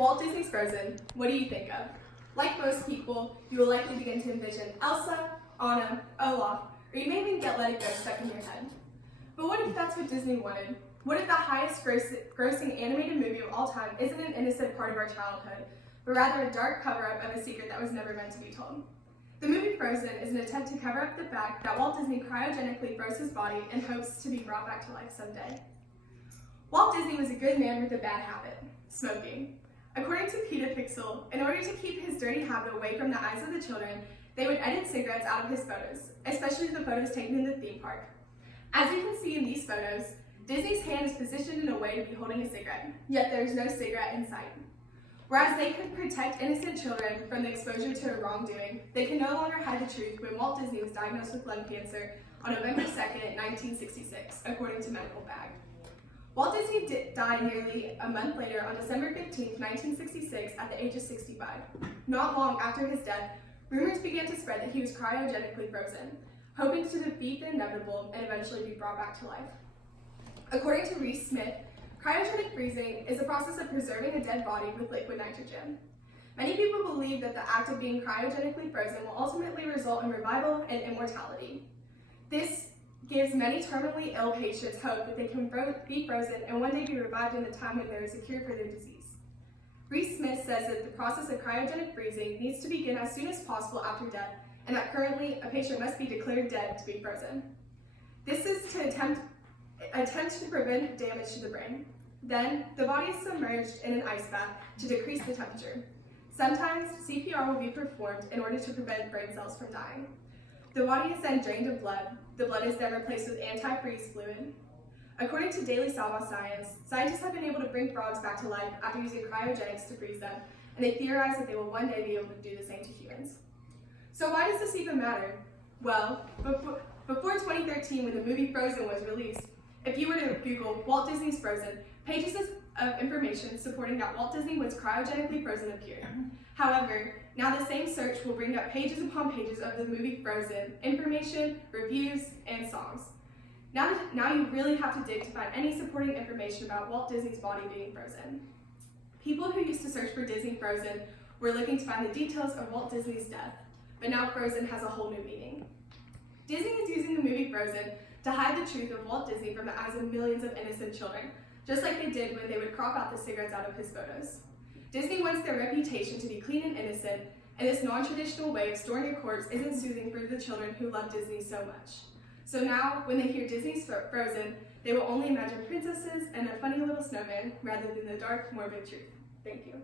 Walt Disney's Frozen, what do you think of? Like most people, you will likely begin to envision Elsa, Anna, Olaf, or you may even get Let It Go stuck in your head. But what if that's what Disney wanted? What if the highest grossing animated movie of all time isn't an innocent part of our childhood, but rather a dark cover-up of a secret that was never meant to be told? The movie Frozen is an attempt to cover up the fact that Walt Disney cryogenically froze his body in hopes to be brought back to life someday. Walt Disney was a good man with a bad habit, smoking. According to Peter Pixel, in order to keep his dirty habit away from the eyes of the children, they would edit cigarettes out of his photos, especially the photos taken in the theme park. As you can see in these photos, Disney's hand is positioned in a way to be holding a cigarette, yet there is no cigarette in sight. Whereas they could protect innocent children from the exposure to wrongdoing, they can no longer hide the truth when Walt Disney was diagnosed with lung cancer on November 2nd, 1966, according to Medical Bag. Walt Disney died nearly a month later on December 15, 1966, at the age of 65. Not long after his death, rumors began to spread that he was cryogenically frozen, hoping to defeat the inevitable and eventually be brought back to life. According to Reese Smith, cryogenic freezing is the process of preserving a dead body with liquid nitrogen. Many people believe that the act of being cryogenically frozen will ultimately result in revival and immortality. This gives many terminally ill patients hope that they can be frozen and one day be revived in the time when there is a cure for their disease. Reese Smith says that the process of cryogenic freezing needs to begin as soon as possible after death, and that currently a patient must be declared dead to be frozen. This is to attempt to prevent damage to the brain. Then, the body is submerged in an ice bath to decrease the temperature. Sometimes, CPR will be performed in order to prevent brain cells from dying. The body is then drained of blood. The blood is then replaced with antifreeze fluid. According to Daily Sava Science, scientists have been able to bring frogs back to life after using cryogenics to freeze them, and they theorize that they will one day be able to do the same to humans. So why does this even matter? Well, before 2013, when the movie Frozen was released, if you were to Google Walt Disney's Frozen, pages of information supporting that Walt Disney was cryogenically frozen appeared. However, now the same search will bring up pages upon pages of the movie Frozen, information, reviews, and songs. Now you really have to dig to find any supporting information about Walt Disney's body being frozen. People who used to search for Disney Frozen were looking to find the details of Walt Disney's death, but now Frozen has a whole new meaning. Disney is using the movie Frozen to hide the truth of Walt Disney from the eyes of millions of innocent children, just like they did when they would crop out the cigarettes out of his photos. Disney wants their reputation to be clean and innocent, and this non-traditional way of storing a corpse isn't soothing for the children who love Disney so much. So now, when they hear Disney's Frozen, they will only imagine princesses and a funny little snowman rather than the dark, morbid truth. Thank you.